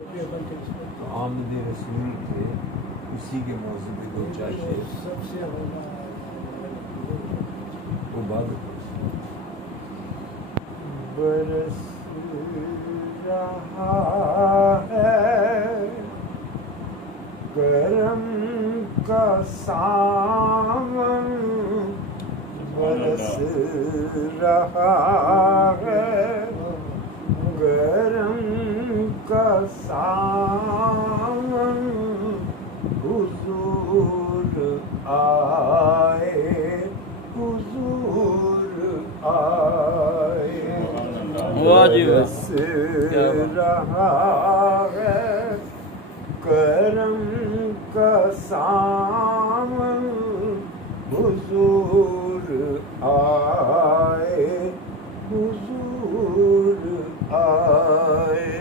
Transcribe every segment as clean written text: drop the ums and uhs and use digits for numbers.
आमद रसूल थे, उसी के मौजू पे दो चार शेर वो बाद बरस रहा है करम का सावन, बरस रहा है करम का सावन, हुजूर आए, हुजूर आए, बरस रहा है करम का सावन, हुजूर आए, हुजूर आए,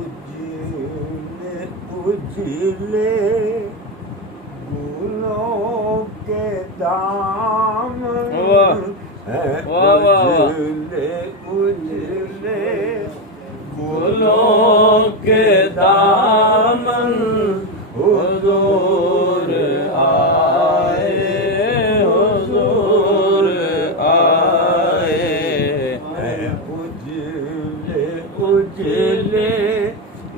उजले उजले गुलों के दामन, उजले उजले गुलों के दामन, हुजूर आए, हुजूर आए, उजले उजले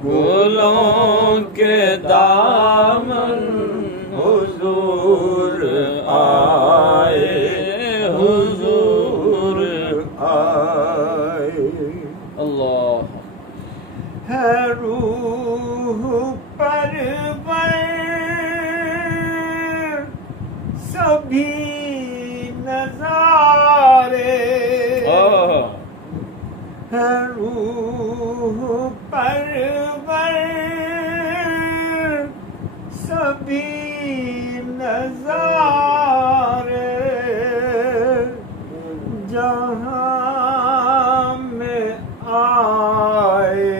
गुलों के दामन, हुजूर आए, हुजूर आए। अल्लाह है रूह परवर सभी नजारे, है रूह परवर सभी नजारे, जहाँ में आए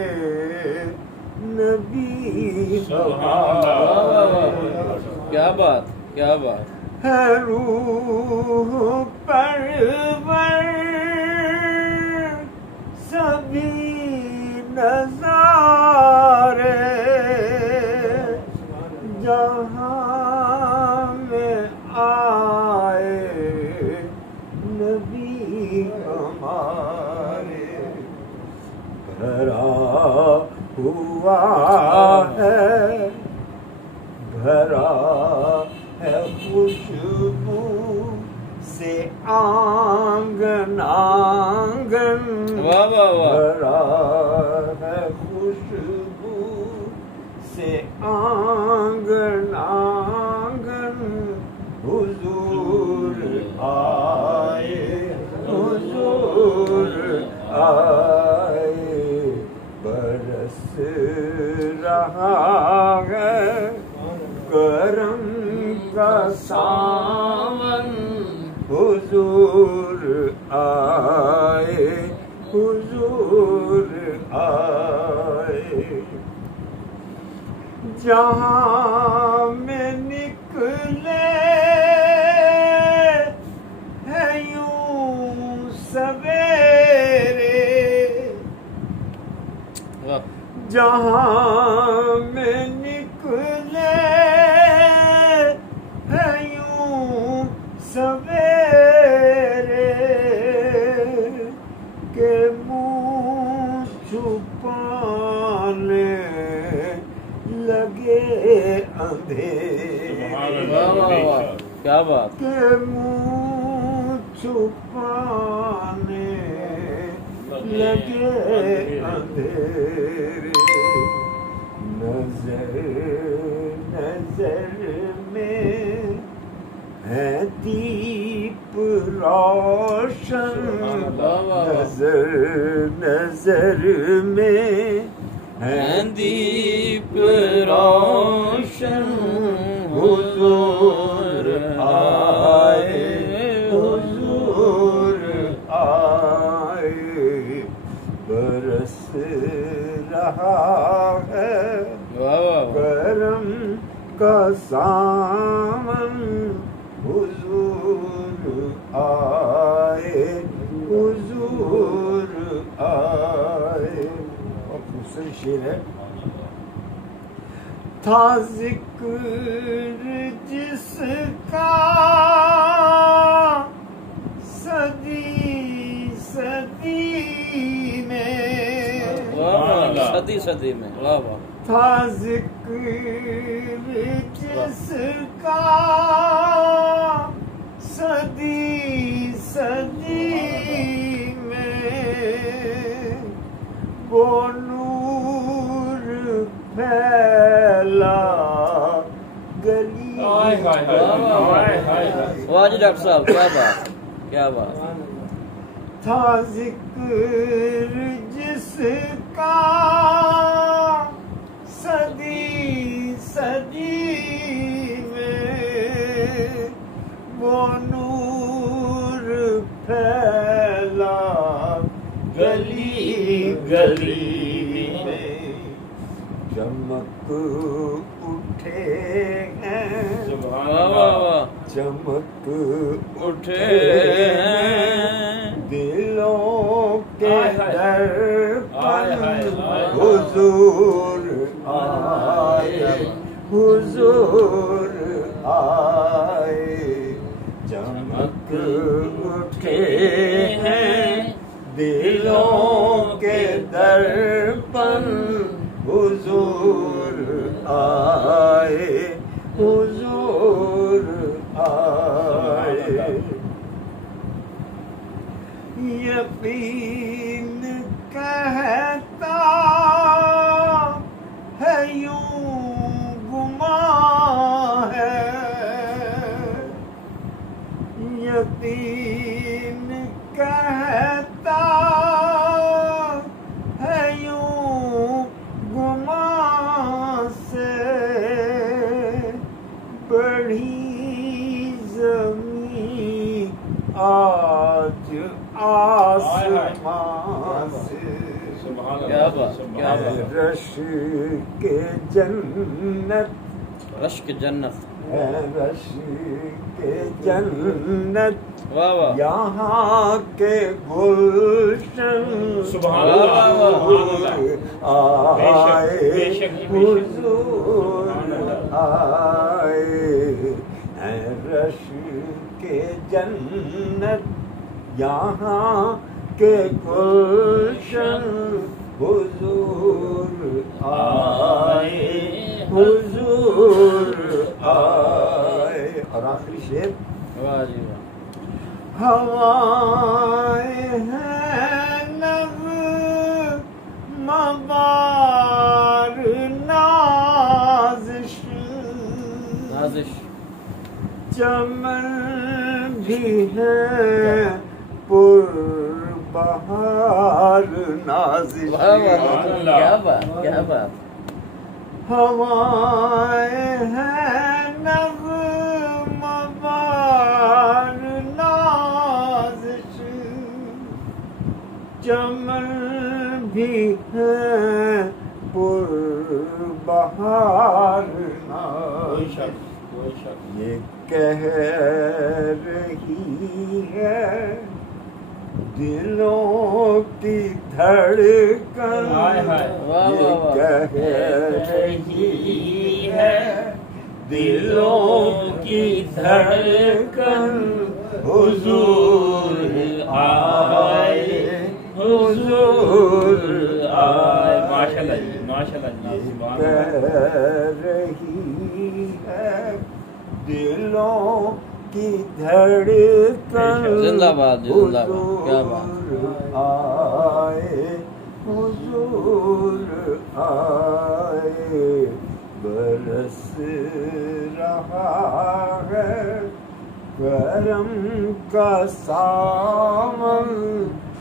नबी हमारे। क्या बात, क्या बात है रूह परवर सभी नजारे, जहाँ में आए नबी हमारे, भरा हुआ है, भरा है खुशबू से आंगन आंगन, भरा है खुशबू से आंगन आंगन, हुजूर आए, हुजूर आए, बरस रहा है करम का सावन, हुजूर आए, हुजूर आए, जहाँ में निकले है यूं सवेरे, जहाँ में निकले है यूं सवेरे, के मुँह छुपाने लगे अंधेरे, क्या बात, के मुँह छुपाने लगे अंधेरे, नजर नजर में है दीप रोशन, नजर नजर में है दीप रोशन, हुजूर आए, हुजूर आए, बरस रहा है करम का सावन, हुजूर आए, हुजूर आए। आखिरी शेर है। था जिक्र जिसका सदी सदी में, सदी सदी में, वाह वाह। था जिक्र जिसका सदी सदी में, वो नूर फैला गली। वाह जी डॉक्टर साहब, क्या बात, क्या बात। था जिक्र जिसका सदी सदी में, वो नूर फैला गली गली में। चमक उठे हैं, चमक उठे दिलों के दर्पण हुजूर आए, हुजूर आए। चमक उठे हैं दिलों के दर्पण हुजूर आए, हुजूर आए। यकीन कहता है यूं गुमा है, यकीन कहता है यूं गुमा से, बढ़ी ज़मीं आज आसमान से। क्या बात, क्या बात। रश के जन्नत, रश के जन्नत, रश के जन्नत, वाह वाह। यहाँ के गुलशन आए, हुजूर आए। रश के जन्नत, यहाँ के गुलशन हुजूर आए, हुजूर आए। और आखिरी शेर, वाह जी वाह। हवाएं हैं नग़्माबार नाज़िश, नाज़िश, चमन भी है पुरबहार नाज़िश। क्या बात, क्या बात। हवाएं हैं नग़्माबार नाज़िश, चमन भी है पुरबहार नाज़िश। ये कह रही है दिलों की धड़कन, ये कह रही है दिलों की धड़कन, हुजूर आए, हुजूर आए। माशाल्लाह जी, माशाल्लाह जी। कह रही है दिलों की धड़कन, जिंदाबाद, जिंदाबाद, क्या बात। आए, हुजूर आए। बरस रहा है करम का सावन,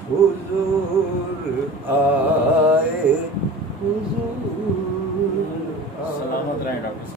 हुजूर आए, हुजूर आए। सलामत रहें डॉक्टर।